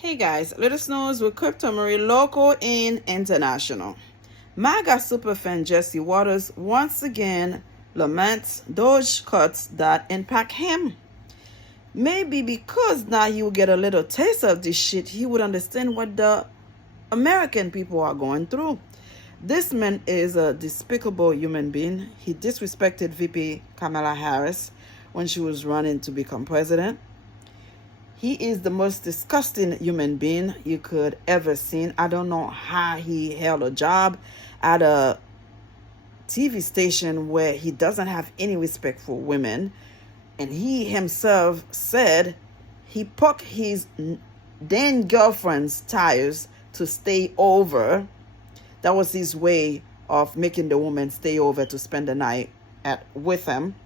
Hey guys, latest news with Crypto Marie, local and international. MAGA Superfan Jesse Watters once again laments DOGE cuts that impact him. Maybe because now he will get a little taste of this shit, he would understand what the American people are going through. This man is a despicable human being. He disrespected VP Kamala Harris when she was running to become president. He is the most disgusting human being you could ever seen. I don't know how he held a job at a TV station where he doesn't have any respect for women. And he himself said he poked his then girlfriend's tires to stay over. That was his way of making the woman stay over to spend the night with him.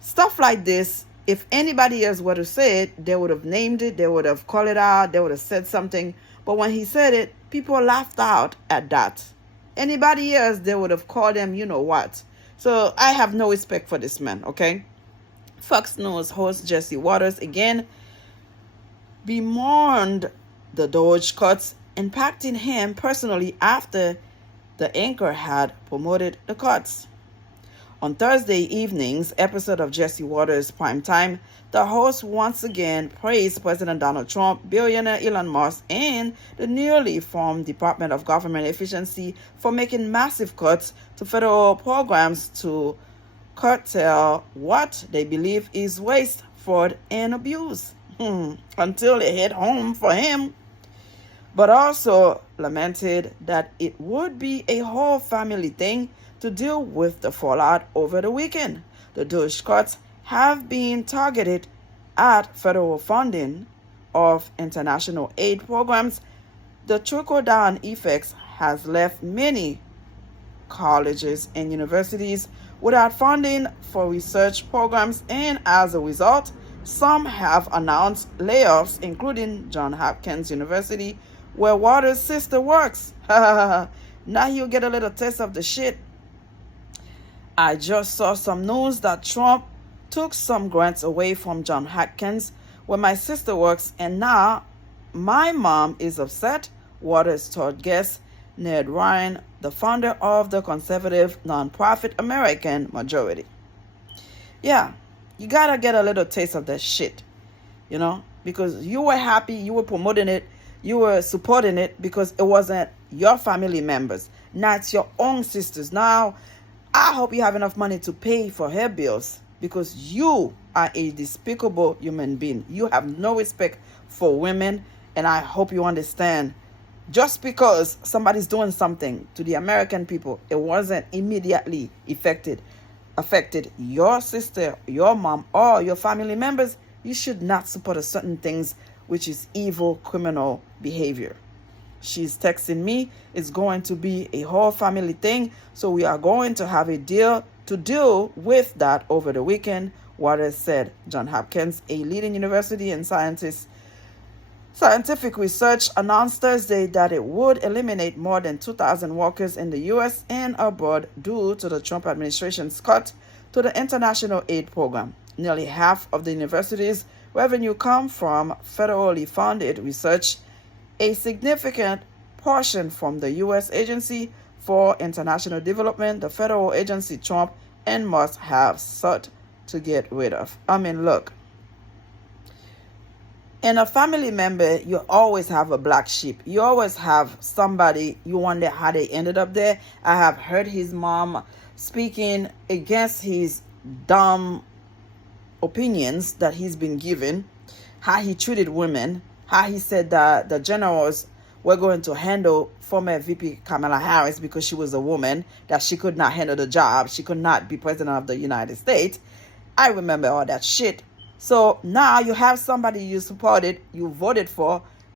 Stuff like this. If anybody else were to say it, they would have named it, they would have called it out, they would have said something. But when he said it, people laughed out at that. Anybody else, they would have called him, you know what. So I have no respect for this man, okay? Fox News host Jesse Watters again bemoaned the DOGE cuts impacting him personally after the anchor had promoted the cuts. On Thursday evening's episode of Jesse Watters Primetime, the host once again praised President Donald Trump, billionaire Elon Musk, and the newly formed Department of Government Efficiency for making massive cuts to federal programs to curtail what they believe is waste, fraud, and abuse. Until it hit home for him. But also lamented that it would be a whole family thing to deal with the fallout over the weekend. The DOGE cuts have been targeted at federal funding of international aid programs. The trickle-down effects has left many colleges and universities without funding for research programs, and as a result, some have announced layoffs, including Johns Hopkins University, where Watters' sister works. Now you'll get a little taste of the shit. I just saw some news that Trump took some grants away from Johns Hopkins, where my sister works, and now my mom is upset, Watters told guest Ned Ryan, the founder of the conservative nonprofit American Majority. Yeah, you gotta get a little taste of that shit, because you were happy, you were promoting it, you were supporting it because it wasn't your family members, not your own sisters. Now, I hope you have enough money to pay for her bills because you are a despicable human being. You have no respect for women, and I hope you understand. Just because somebody's doing something to the American people, it wasn't immediately affected your sister, your mom, or your family members, you should not support certain things, which is evil, criminal behavior. She's texting me. It's going to be a whole family thing. So we are going to have a deal to deal with that over the weekend, Watters said. Johns Hopkins, a leading university in scientific research, announced Thursday that it would eliminate more than 2,000 workers in the U.S. and abroad due to the Trump administration's cut to the international aid program. Nearly half of the university's revenue come from federally funded research, a significant portion from the U.S. Agency for International Development, the federal agency Trump and Musk have sought to get rid of. I mean, look, in a family member, you always have a black sheep. You always have somebody, you wonder how they ended up there. I have heard his mom speaking against his dumb opinions that he's been given, how he treated women, how he said that the generals were going to handle former VP Kamala Harris because she was a woman, that she could not handle the job. She could not be president of the United States. I remember all that shit. So now you have somebody you supported, you voted for,